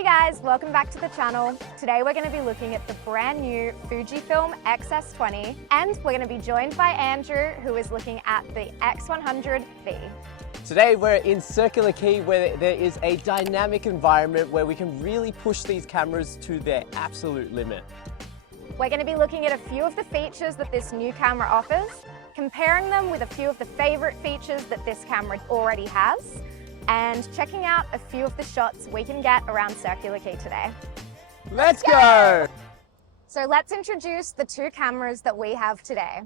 Hey guys, welcome back to the channel. Today we're going to be looking at the brand new Fujifilm XS20 and we're going to be joined by Andrew, who is looking at the X100 V. Today we're in Circular Quay, where there is a dynamic environment where we can really push these cameras to their absolute limit. We're going to be looking at a few of the features that this new camera offers, comparing them with a few of the favorite features that this camera already has, and checking out a few of the shots we can get around Circular Quay today. Let's go! So let's introduce the two cameras that we have today.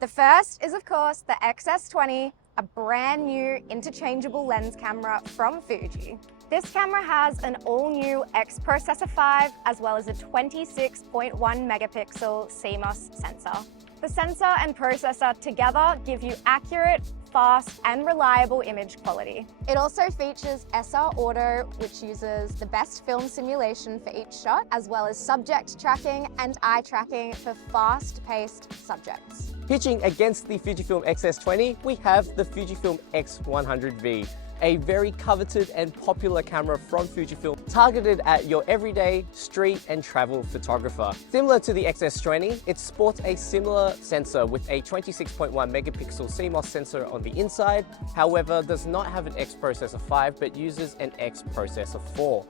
The first is, of course, the XS20, a brand new interchangeable lens camera from Fuji. This camera has an all-new X Processor 5 as well as a 26.1 megapixel CMOS sensor. The sensor and processor together give you accurate, fast and reliable image quality. It also features SR Auto, which uses the best film simulation for each shot, as well as subject tracking and eye tracking for fast-paced subjects. Pitching against the Fujifilm XS20, we have the Fujifilm X100 V, a very coveted and popular camera from Fujifilm, targeted at your everyday street and travel photographer. Similar to the XS20, it sports a similar sensor with a 26.1 megapixel CMOS sensor on the inside, however does not have an X Processor 5 but uses an X Processor 4.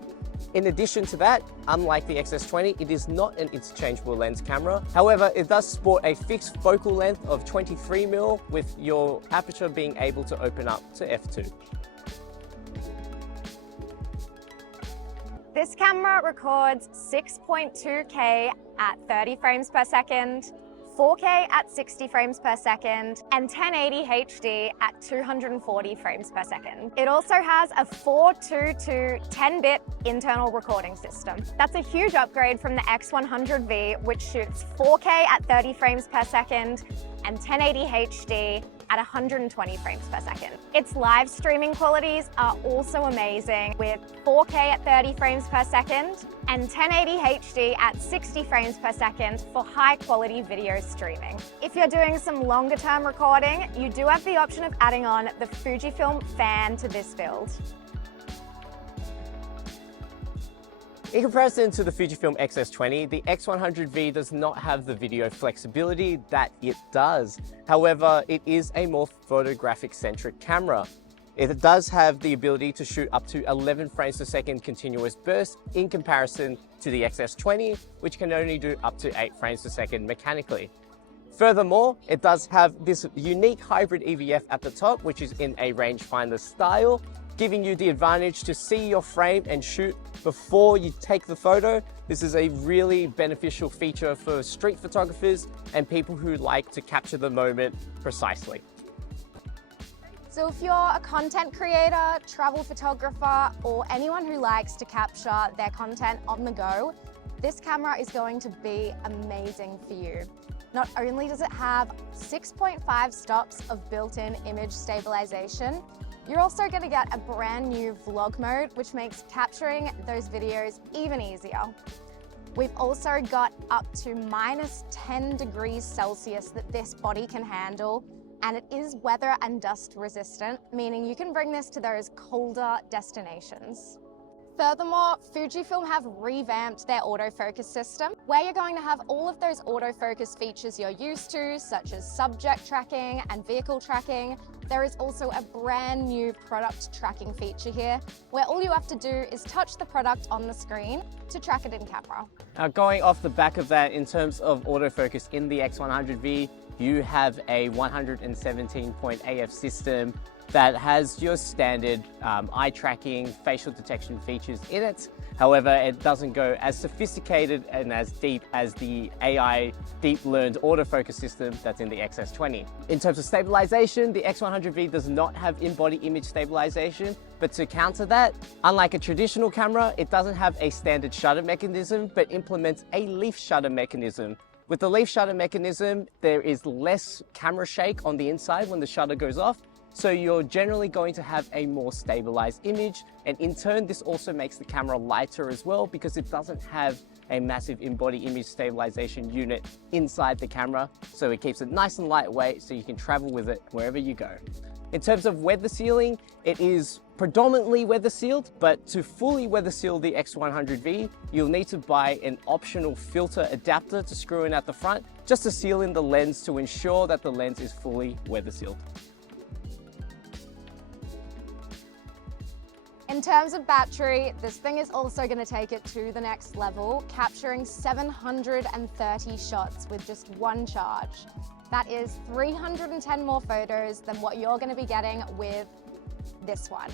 In addition to that, unlike the XS20, it is not an interchangeable lens camera. However, it does sport a fixed focal length of 23mm with your aperture being able to open up to f2. This camera records 6.2K at 30 frames per second, 4K at 60 frames per second, and 1080 HD at 240 frames per second. It also has a 422 10-bit internal recording system. That's a huge upgrade from the X100V, which shoots 4K at 30 frames per second and 1080 HD at 120 frames per second. Its live streaming qualities are also amazing, with 4K at 30 frames per second and 1080 HD at 60 frames per second for high quality video streaming. If you're doing some longer term recording, you do have the option of adding on the Fujifilm fan to this build. In comparison to the Fujifilm XS20, the X100V does not have the video flexibility that it does. However, it is a more photographic-centric camera. It does have the ability to shoot up to 11 frames per second continuous burst in comparison to the XS20, which can only do up to 8 frames per second mechanically. Furthermore, it does have this unique hybrid EVF at the top, which is in a rangefinder style, giving you the advantage to see your frame and shoot before you take the photo. This is a really beneficial feature for street photographers and people who like to capture the moment precisely. So if you're a content creator, travel photographer, or anyone who likes to capture their content on the go, this camera is going to be amazing for you. Not only does it have 6.5 stops of built-in image stabilization, you're also going to get a brand new vlog mode, which makes capturing those videos even easier. We've also got up to -10 degrees Celsius that this body can handle, and it is weather and dust resistant, meaning you can bring this to those colder destinations. Furthermore, Fujifilm have revamped their autofocus system, where you're going to have all of those autofocus features you're used to, such as subject tracking and vehicle tracking. There is also a brand new product tracking feature here, where all you have to do is touch the product on the screen to track it in camera. Now, going off the back of that, in terms of autofocus in the X100V, you have a 117-point AF system that has your standard eye tracking, facial detection features in it. However, it doesn't go as sophisticated and as deep as the AI deep learned autofocus system that's in the XS20. In terms of stabilization, the X100V does not have in-body image stabilization, but to counter that, unlike a traditional camera, it doesn't have a standard shutter mechanism, but implements a leaf shutter mechanism. With the leaf shutter mechanism, there is less camera shake on the inside when the shutter goes off, so you're generally going to have a more stabilized image, and in turn this also makes the camera lighter as well because it doesn't have a massive in-body image stabilization unit inside the camera, so it keeps it nice and lightweight so you can travel with it wherever you go. In terms of weather sealing, it is predominantly weather sealed, but to fully weather seal the X100V, you'll need to buy an optional filter adapter to screw in at the front, just to seal in the lens to ensure that the lens is fully weather sealed. In terms of battery, this thing is also going to take it to the next level, capturing 730 shots with just one charge. That is 310 more photos than what you're going to be getting with this one.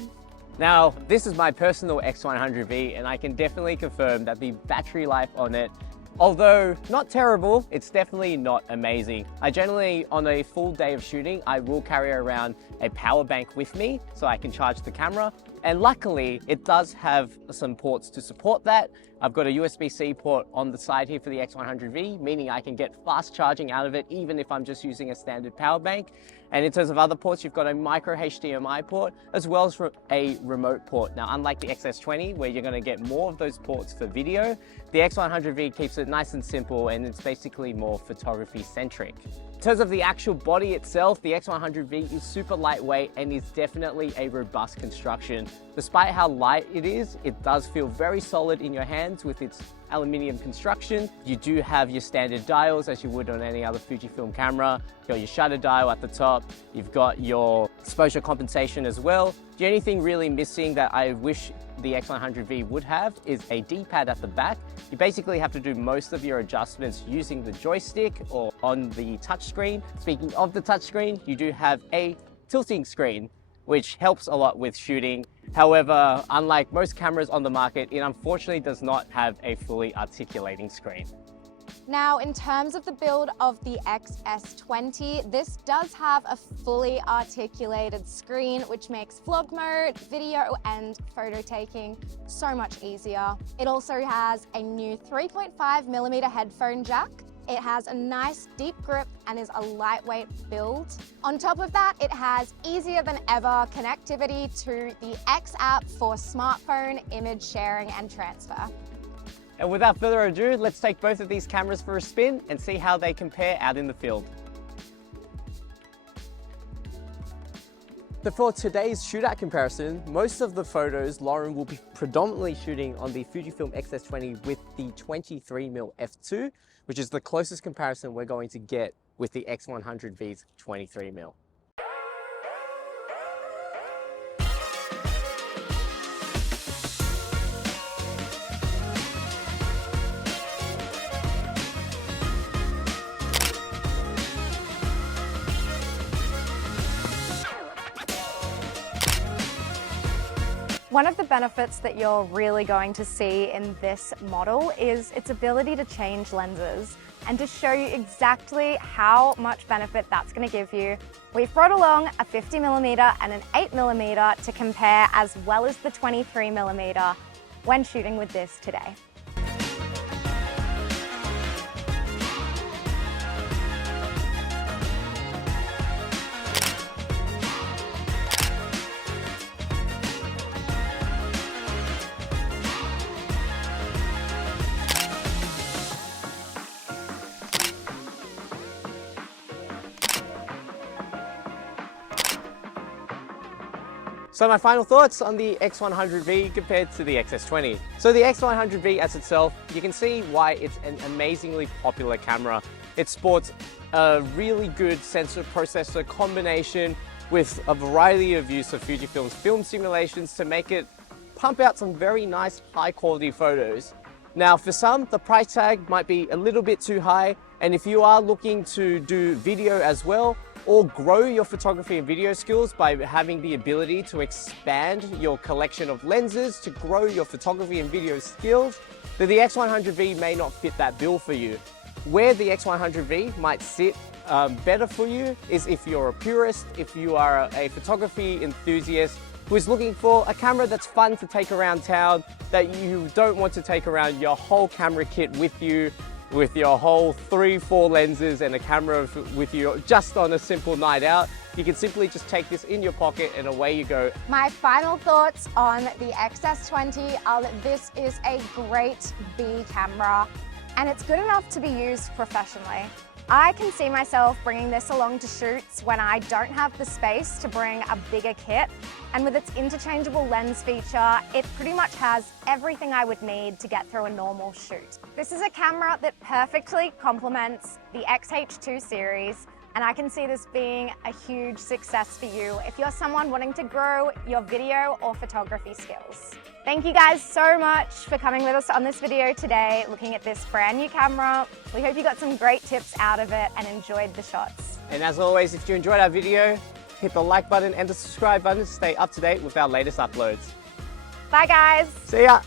Now, this is my personal X100V, and I can definitely confirm that the battery life on it, although not terrible, it's definitely not amazing. I generally, on a full day of shooting, I will carry around a power bank with me so I can charge the camera. And luckily, it does have some ports to support that. I've got a USB-C port on the side here for the X100V, meaning I can get fast charging out of it even if I'm just using a standard power bank. And in terms of other ports, you've got a micro HDMI port as well as a remote port. Now, unlike the XS20, where you're going to get more of those ports for video, the X100V keeps it nice and simple, and it's basically more photography centric. In terms of the actual body itself, the X100V is super lightweight and is definitely a robust construction. Despite how light it is, it does feel very solid in your hands with its aluminium construction. You do have your standard dials as you would on any other Fujifilm camera. You've got your shutter dial at the top. You've got your exposure compensation as well. The only thing really missing that I wish the X100V would have is a D-pad at the back. You basically have to do most of your adjustments using the joystick or on the touchscreen. Speaking of the touchscreen, you do have a tilting screen, which helps a lot with shooting. However, unlike most cameras on the market, it unfortunately does not have a fully articulating screen. Now, in terms of the build of the XS20, this does have a fully articulated screen, which makes vlog mode, video and photo taking so much easier. It also has a new 3.5mm headphone jack. It has a nice deep grip and is a lightweight build. On top of that, it has easier than ever connectivity to the X app for smartphone image sharing and transfer. And without further ado, let's take both of these cameras for a spin and see how they compare out in the field. So for today's shootout comparison, most of the photos Lauren will be predominantly shooting on the Fujifilm XS20 with the 23mm f2, which is the closest comparison we're going to get with the X100V's 23mm. One of the benefits that you're really going to see in this model is its ability to change lenses. And to show you exactly how much benefit that's going to give you, we've brought along a 50mm and an 8mm to compare, as well as the 23mm when shooting with this today. So my final thoughts on the X100V compared to the XS20. So the X100V as itself, you can see why it's an amazingly popular camera. It sports a really good sensor processor combination with a variety of use of Fujifilm's film simulations to make it pump out some very nice high quality photos. Now for some, the price tag might be a little bit too high, and if you are looking to do video as well, or grow your photography and video skills by having the ability to expand your collection of lenses to grow your photography and video skills, then the X100V may not fit that bill for you. Where the X100V might sit better for you is if you're a purist, if you are a photography enthusiast who is looking for a camera that's fun to take around town, that you don't want to take around your whole camera kit with you, with your whole 3-4 lenses and a camera with you just on a simple night out. You can simply just take this in your pocket and away you go. My final thoughts on the XS20 are that this is a great B camera. and it's good enough to be used professionally. I can see myself bringing this along to shoots when I don't have the space to bring a bigger kit, and with its interchangeable lens feature, it pretty much has everything I would need to get through a normal shoot. This is a camera that perfectly complements the XH2 series, and I can see this being a huge success for you if you're someone wanting to grow your video or photography skills. Thank you guys so much for coming with us on this video today, looking at this brand new camera. We hope you got some great tips out of it and enjoyed the shots. And as always, if you enjoyed our video, hit the like button and the subscribe button to stay up to date with our latest uploads. Bye guys. See ya.